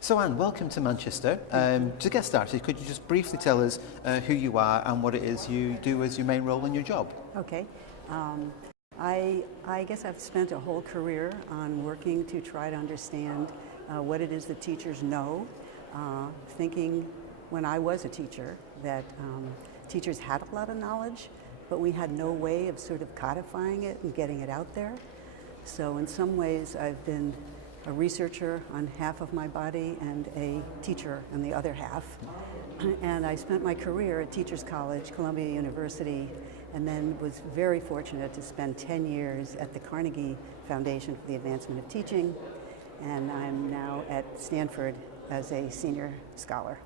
So Anne, welcome to Manchester. To get started, could you just briefly tell us who you are and what it is you do as your main role in your job? Okay. I guess I've spent a whole career on working to try to understand what it is that teachers know, thinking when I was a teacher that teachers had a lot of knowledge, but we had no way of sort of codifying it and getting it out there. So in some ways I've been a researcher on half of my body and a teacher on the other half. And I spent my career at Teachers College, Columbia University, and then was very fortunate to spend 10 years at the Carnegie Foundation for the Advancement of Teaching, and I'm now at Stanford as a senior scholar.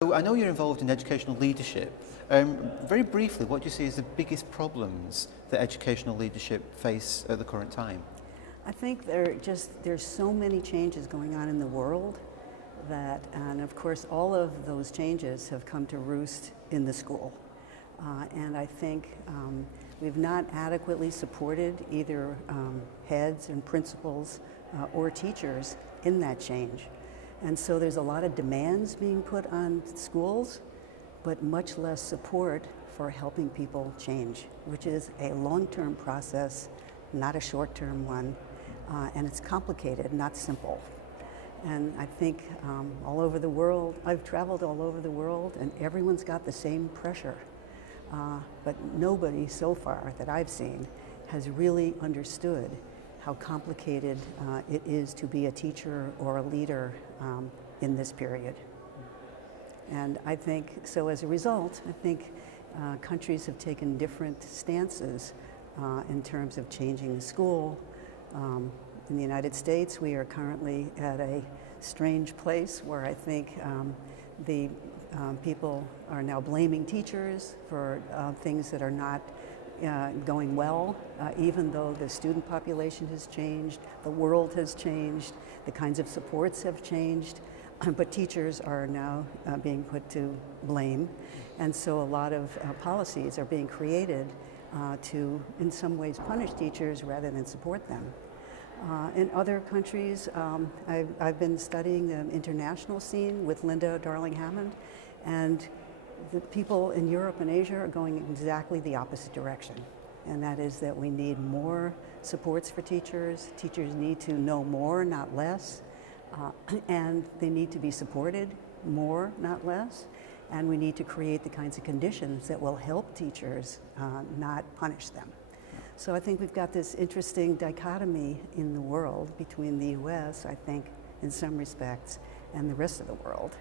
So I know you're involved in educational leadership. Very briefly, what do you see as the biggest problems that educational leadership face at the current time? I think there's so many changes going on in the world that, and of course all of those changes have come to roost in the school. And I think we've not adequately supported either heads and principals or teachers in that change. And so there's a lot of demands being put on schools, but much less support for helping people change, which is a long-term process, not a short-term one. And it's complicated, not simple. And I think all over the world, I've traveled all over the world, and everyone's got the same pressure. But nobody so far that I've seen has really understood how complicated it is to be a teacher or a leader in this period. And I think, so as a result, I think countries have taken different stances in terms of changing the school. In the United States, we are currently at a strange place where I think the people are now blaming teachers for things that are not going well, even though the student population has changed, the world has changed, the kinds of supports have changed, but teachers are now being put to blame. And so a lot of policies are being created to, in some ways, punish teachers rather than support them. In other countries, I've been studying the international scene with Linda Darling-Hammond, and the people in Europe and Asia are going exactly the opposite direction. And that is that we need more supports for teachers. Teachers need to know more, not less. And they need to be supported more, not less. And we need to create the kinds of conditions that will help teachers, not punish them. So I think we've got this interesting dichotomy in the world between the US, I think, in some respects, and the rest of the world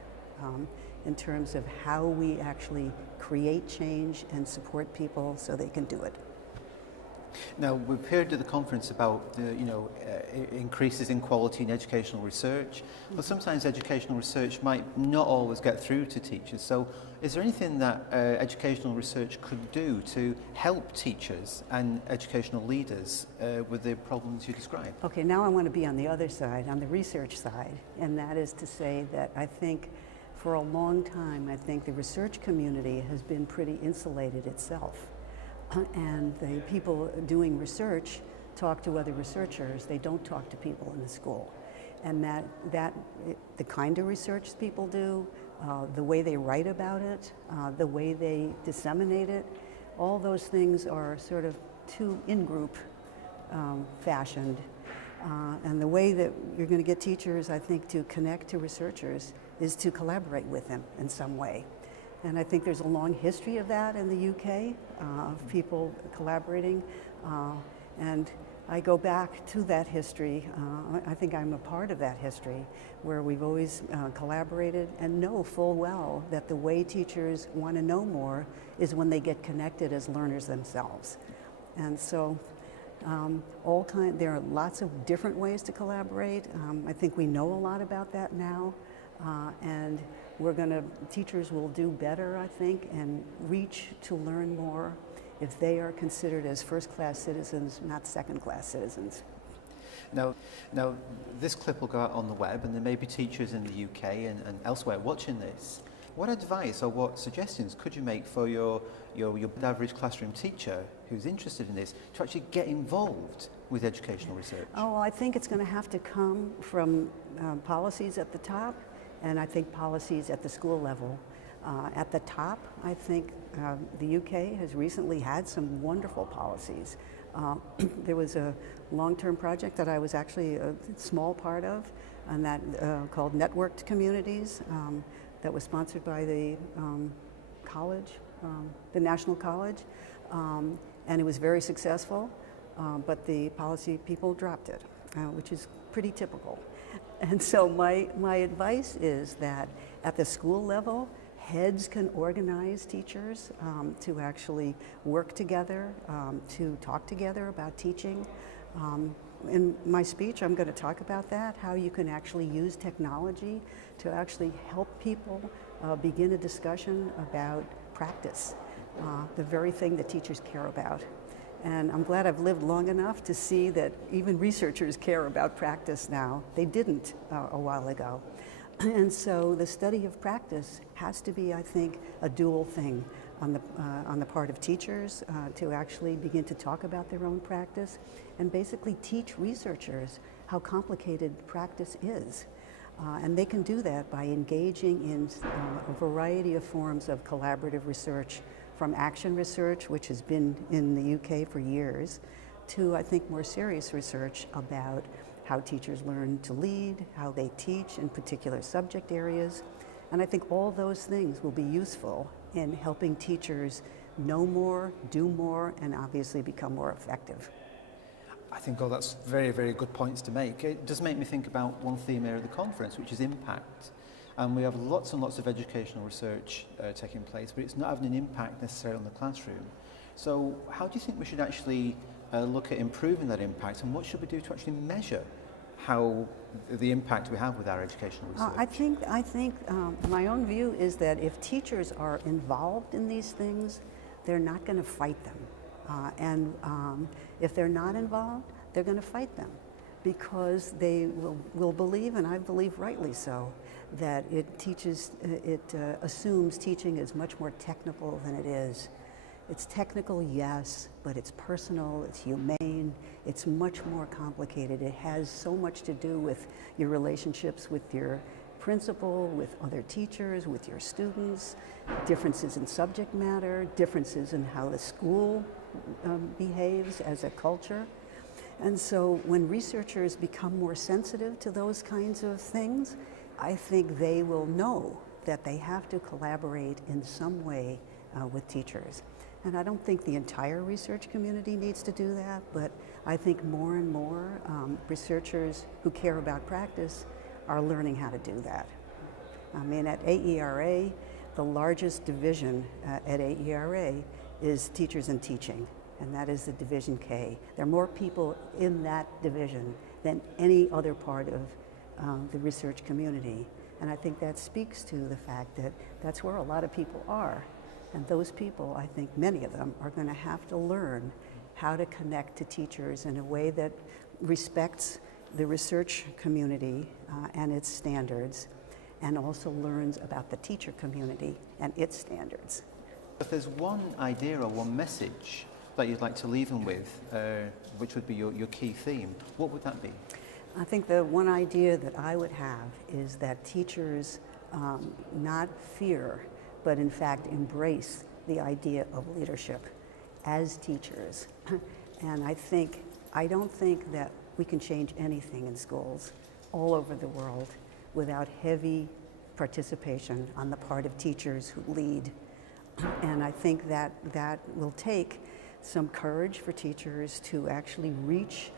in terms of how we actually create change and support people so they can do it. Now, we've heard at the conference about increases in quality in educational research, but sometimes educational research might not always get through to teachers. So is there anything that educational research could do to help teachers and educational leaders with the problems you described? Okay, now I want to be on the other side, on the research side, and that is to say that I think for a long time, I think the research community has been pretty insulated itself. And the people doing research talk to other researchers. They don't talk to people in the school. And the kind of research people do, the way they write about it, the way they disseminate it, all those things are sort of too in-group fashioned. And the way that you're going to get teachers, I think, to connect to researchers is to collaborate with them in some way. And I think there's a long history of that in the UK, of people collaborating. And I go back to that history. I think I'm a part of that history, where we've always collaborated and know full well that the way teachers want to know more is when they get connected as learners themselves. And so there are lots of different ways to collaborate. I think we know a lot about that now. And teachers will do better, I think, and reach to learn more if they are considered as first-class citizens, not second-class citizens. Now, this clip will go out on the web, and there may be teachers in the UK and elsewhere watching this. What advice or what suggestions could you make for your average classroom teacher who's interested in this to actually get involved with educational research? Oh, I think it's going to have to come from policies at the top, and I think policies at the school level. At the top, I think the UK has recently had some wonderful policies. There was a long-term project that I was actually a small part of, and that called Networked Communities, that was sponsored by the college, the National College, and it was very successful, but the policy people dropped it, which is pretty typical. And so my advice is that at the school level, heads can organize teachers to actually work together, to talk together about teaching. In my speech, I'm going to talk about that, how you can actually use technology to actually help people begin a discussion about practice, the very thing that teachers care about. And I'm glad I've lived long enough to see that even researchers care about practice now. They didn't a while ago. And so the study of practice has to be, I think, a dual thing on the part of teachers to actually begin to talk about their own practice and basically teach researchers how complicated practice is. And they can do that by engaging in a variety of forms of collaborative research, from action research, which has been in the UK for years, to, I think, more serious research about how teachers learn to lead, how they teach in particular subject areas. And I think all those things will be useful in helping teachers know more, do more, and obviously become more effective. I think all that's very, very good points to make. It does make me think about one theme area of the conference, which is impact. And we have lots and lots of educational research taking place, but it's not having an impact necessarily on the classroom. So how do you think we should actually look at improving that impact, and what should we do to actually measure how the impact we have with our educational research? I think my own view is that if teachers are involved in these things, they're not going to fight them. And if they're not involved, they're going to fight them, because they will believe, and I believe rightly so, that it assumes teaching is much more technical than it is. It's technical, yes, but it's personal, it's humane, it's much more complicated. It has so much to do with your relationships with your principal, with other teachers, with your students, differences in subject matter, differences in how the school behaves as a culture. And so when researchers become more sensitive to those kinds of things, I think they will know that they have to collaborate in some way with teachers. And I don't think the entire research community needs to do that, but I think more and more researchers who care about practice are learning how to do that. I mean, at AERA, the largest division at AERA is teachers and teaching, and that is the Division K. There are more people in that division than any other part of the research community. And I think that speaks to the fact that that's where a lot of people are. And those people, I think many of them, are going to have to learn how to connect to teachers in a way that respects the research community and its standards, and also learns about the teacher community and its standards. If there's one idea or one message that you'd like to leave them with, which would be your key theme, what would that be? I think the one idea that I would have is that teachers not fear, but in fact embrace the idea of leadership as teachers. And I don't think that we can change anything in schools all over the world without heavy participation on the part of teachers who lead. And I think that will take some courage for teachers to actually reach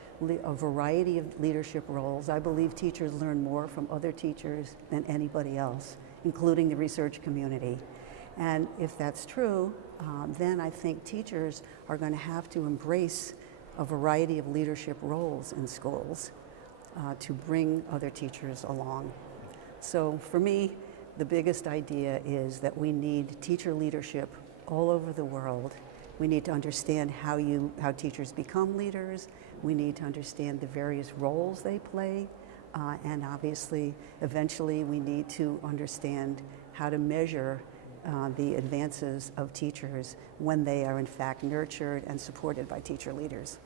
a variety of leadership roles. I believe teachers learn more from other teachers than anybody else, including the research community. And if that's true, then I think teachers are going to have to embrace a variety of leadership roles in schools to bring other teachers along. So for me, the biggest idea is that we need teacher leadership all over the world. We need to understand how teachers become leaders. We need to understand the various roles they play. And obviously, eventually, we need to understand how to measure the advances of teachers when they are in fact nurtured and supported by teacher leaders.